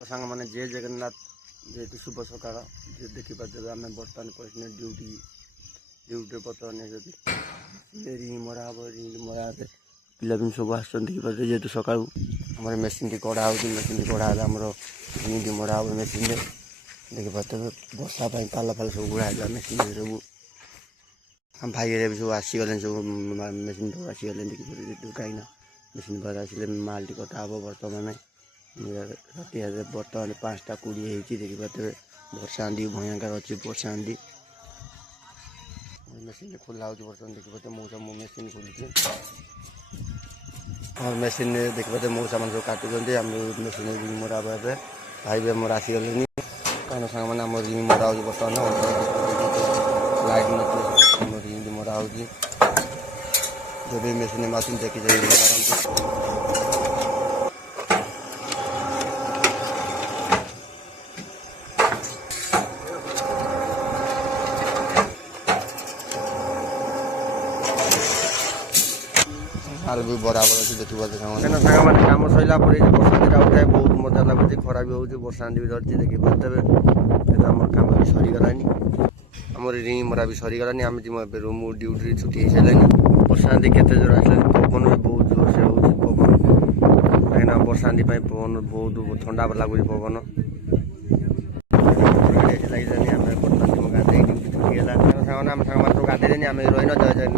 सांग मैंने जय जगन्नाथ जेहेतु शुभ सकाल जे देखिपे आम बर्तमान पहुँचने ड्यूटी बर्तमान रिंग मरा हम रिंग मरा पिला भी सब आस देखिपे जेहेतु सका मेसीन टी कड़ा हो मेसीन टी कड़ा आम रिंग टी मरा हम मेसीन देखिपे बर्षा पाल फाल सब गुड़ा मेसीन सब हम भाई भी सब आसीगले सब मेसीन पाक आसीगले देखिए कहीं मेसीन पाक आसिले माल टी कटा हम बर्तमान राति बर्तमान 5:20 देखिपे वर्षा आंधी भयंकर अच्छी वर्षा आंधी मेसीन खोला हो बर्तमान देखिपे मौसा मेसीन खोली और मेसीन देखिपे मौसा मान सब काटुंट आम मेसीन रिंग मरा भाई भी मोर आसीगले कहीं सांग मैंने आम रिंग मरा हो बर्तमान लाइट न रिंग मरा हो जो भी मेसीन मशीन देखिए हाल भी बराबर अच्छी देखिए सांग मैंने कम सरला वर्षा दिन उठाए बहुत मजा लगुच खरा भी हो वर्षा आंधी भी धरती देखिए आम कम भी सरीगलानी आम रिंग मरा भी सरीगलानी आम जी रूम ड्यूटी छुट्टी हो सारे वर्षा आंधी के जोर आस पवन भी बहुत जोर से हो पवन कहीं वर्षा आंधी पवन बहुत ठंडा लगुच पवन लगे आम बर्तमान गाधे ड्यूटी छुट्टी है सांग सब गाधे आम रही जय जगन्नाथ।